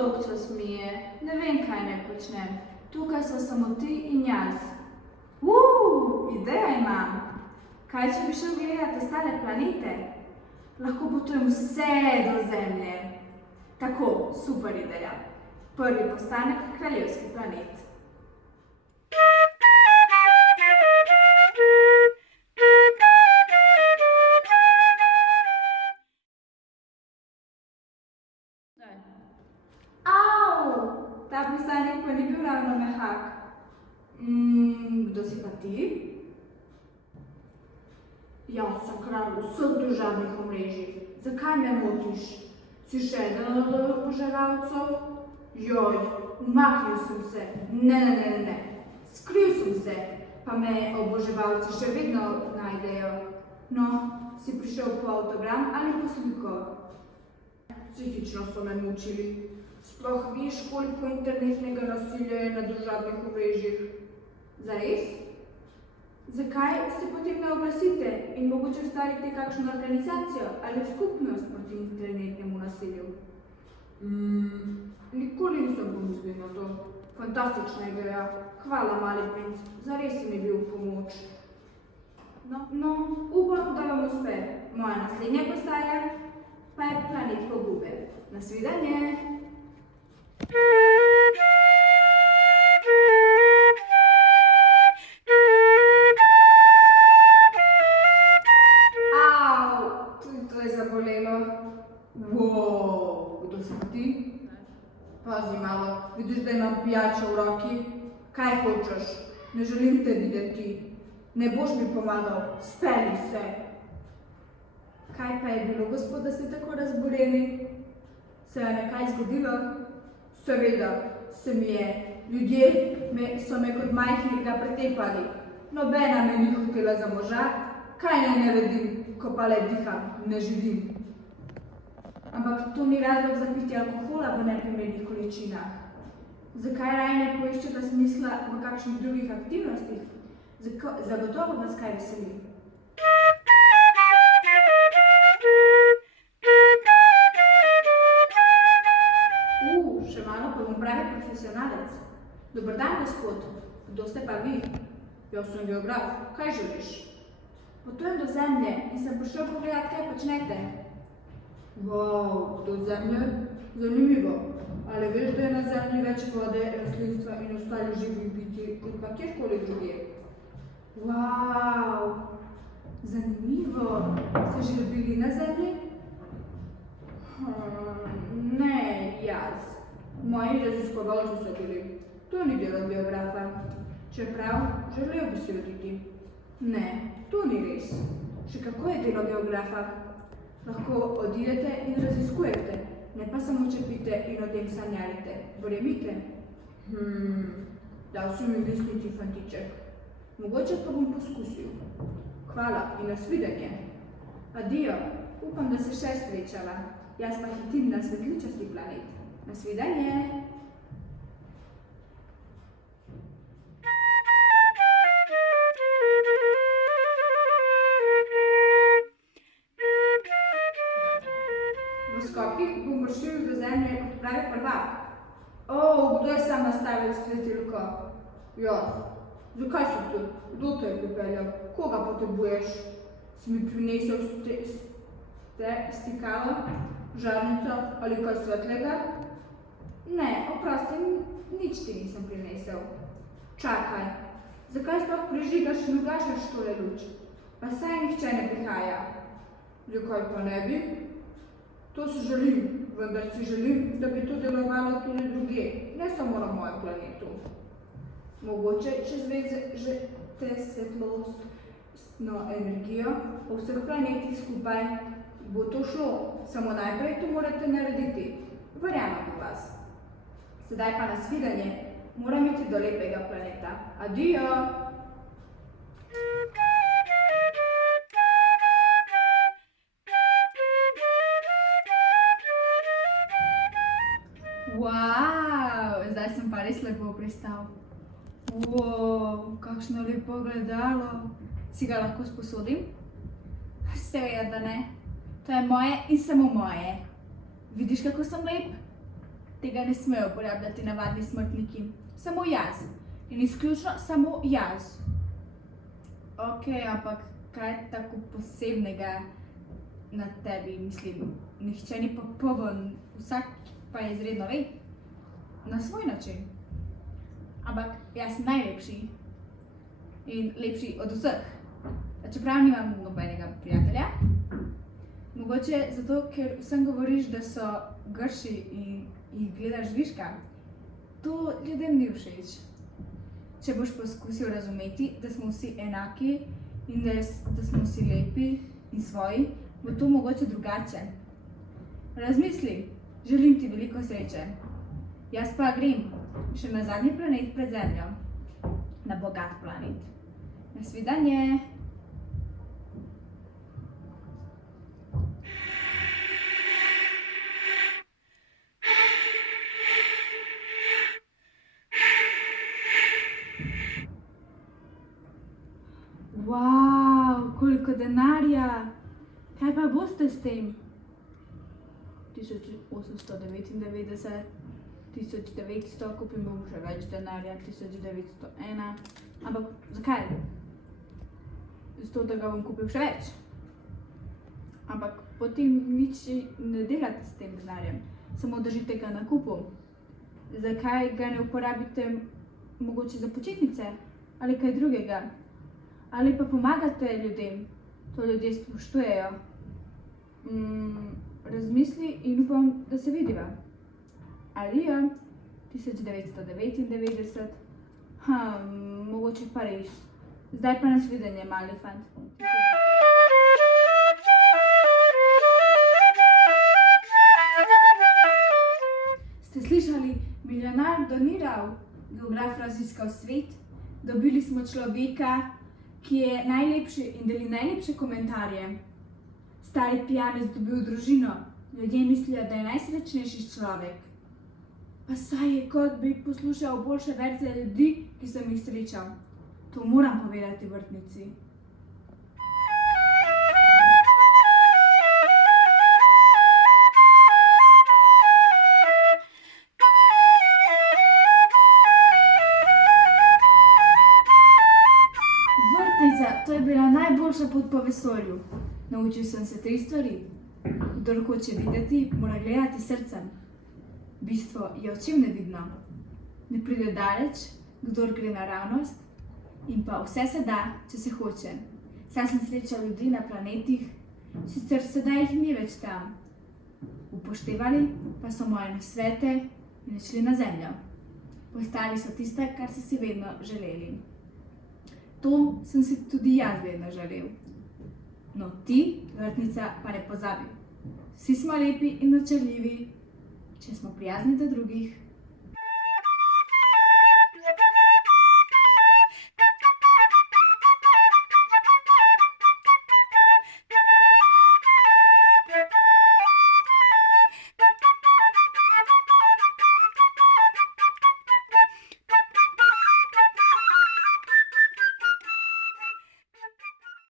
dolgčas mi je, ne vem, kaj naj počnem. Tukaj so samo ti in jaz. Ideja imam. Kaj, če bi šel gledati ostale planete? Lahko potujem vse do Zemlje. Tako, super ideja. Prvi postanek kraljevski planet. Ta postanek pa ni bil ravno mehak. Kdo si pa ti? Jaz sem kralj vseh družabnih omrežij. Zakaj me motiš? Si še eden od oboževalcev? Joj, umaknil sem se. Ne. Skril sem se, pa me oboževalci še vedno najdejo. No, si prišel po avtogram ali po sliko? Psihično so me mučili. Sploh veš, koliko internetnega nasilja je na družabnih omrežjih? Zares? Zakaj se potem ne oglasite in mogoče ustvarite kakšno organizacijo ali skupnost proti internetnemu nasilju? Nikoli nisem pomislil na to. Fantastična ideja. Hvala, mali princ. Zares si mi bil v pomoč. No, upam, da vam uspe. Moja naslednja postaja pa je planet pogube. Nasvidenje! To je zabolelo. Kdo si ti? Pazi malo, vidiš, da imam pijačo v roki? Kaj hočeš? Ne želim te videti. Ne boš mi pomagal, speli se. Kaj pa je bilo, gospod, da ste tako razborjeni? Se je nekaj zgodilo? Seveda se mi je. Ljudje so me kot majhnega pretepali. Nobena me ni hotela za moža. Kaj naj naredim, ko pa le diham, ne živim? Ampak to ni razlog za pitje alkohola v neprimernih količinah. Zakaj raje ne poiščete smisla v kakšnih drugih aktivnostih? Zagotovo vas kaj veseli. Še malo pa bom pravi profesionalec. Dober dan, gospod. Kdo ste pa vi? Jaz sem geograf. Kaj želiš? Potujem do Zemlje in sem prišel pogledat, kaj počnete. Do Zemlje? Zanimivo. Ali veš, da je na Zemlji več vode, rastlinstva in ostalih živih bitij kot pa kjerkoli drugje? Zanimivo. Ste že bili na Zemlji? Ne, jaz. Moji raziskovalci so bili. To ni delo biografa. Čeprav želel bi si oditi. Ne, to ni res. Še kako je delo biografa? Lahko odidete in raziskujete, ne pa samo čepite in o tem sanjarite. Verjemite? Dal si mi lisnici, fantiček. Mogoče pa bom poskusil. Hvala in nasvidenje. Adijo, upam, da se še srečala. Jaz pa hitim na svetličasti planet. Nasvidenje. V skokih bom prišel do Zemlje kot pravi prvak. Kdo je sam nastavil svetilko? Jaz. Zakaj si tu? Kdo te je pripeljal? Koga potrebuješ? Si mi prinesel stikalo, žarnico ali kaj svetlega? Ne, oprosti, nič ti nisem prinesel. Čakaj, zakaj sploh prižigaš in ugašaš tole luč? Pa saj nihče ne prihaja. Zakaj pa ne bi? To si želim, vendar si želim, da bi to delovalo tudi drugje, ne samo na mojem planetu. Mogoče, če zvežete svetlostno energijo po vseh planetih skupaj, bo to šlo, samo najprej to morate narediti. Verjamem v vas. Sedaj pa nasvidenje, moram iti do lepega planeta. Adijo! Zdaj sem pa res lepo pristal. Kakšno lepo ogledalo. Si ga lahko sposodim? Seveda ne. To je moje in samo moje. Vidiš, kako sem lep? Tega ne smejo uporabljati navadni smrtniki. Samo jaz. In izključno samo jaz. Ok, ampak kaj je tako posebnega na tebi, mislim, nihče ni popoln, vsak pa je izredno lep. Na svoj način. Ampak jaz sem najlepši. In lepši od vseh. Čeprav nimam nobenega prijatelja. Mogoče zato, ker vsem govoriš, da so grši in jih gledaš zviška. To ljudem ni všeč. Če boš poskusil razumeti, da smo vsi enaki in da smo vsi lepi in svoji, bo to mogoče drugače. Razmisli, želim ti veliko sreče. Jaz pa grem še na zadnji planet pred Zemljo. Na bogat planet. Nasvidenje. Wow, koliko denarja! Kaj pa boste s tem? 1899, 1900, kupim bom še več denarja, 1901. Ampak zakaj? Zato, da ga bom kupil še več. Ampak potem nič ne delate s tem denarjem, samo držite ga na kupu. Zakaj ga ne uporabite mogoče za počitnice ali kaj drugega? Ali pa pomagate ljudem, to ljudje spoštujejo. Razmisli in upam, da se vidiva. Adijo, 1999. Mogoče pa res. Zdaj pa nasvidenje, mali fant. Ste slišali? Milijonar doniral, geograf raziskal svet, dobili smo človeka, ki je najlepši in deli najlepše komentarje. Stari pijanec dobil družino, ljudje mislijo, da je najsrečnejši človek. Pa saj je, kot bi poslušal boljše verzije ljudi, ki sem jih srečal. To moram povedati vrtnici. To je bila najboljša pot po vesolju. Naučil sem se 3 stvari. Kdor hoče videti, mora gledati srcem. Bistvo je očem nevidno. Ne pride daleč, kdor gre naravnost. In pa vse se da, če se hoče. Saj sem srečal ljudi na planetih, sicer sedaj jih ni več tam. Upoštevali pa so moje nasvete in odšli na Zemljo. Postali so tiste, kar so si vedno želeli. To sem si tudi jaz vedno želel. No ti, vrtnica, pa ne pozabi. Vsi smo lepi in očarljivi, če smo prijazni do drugih.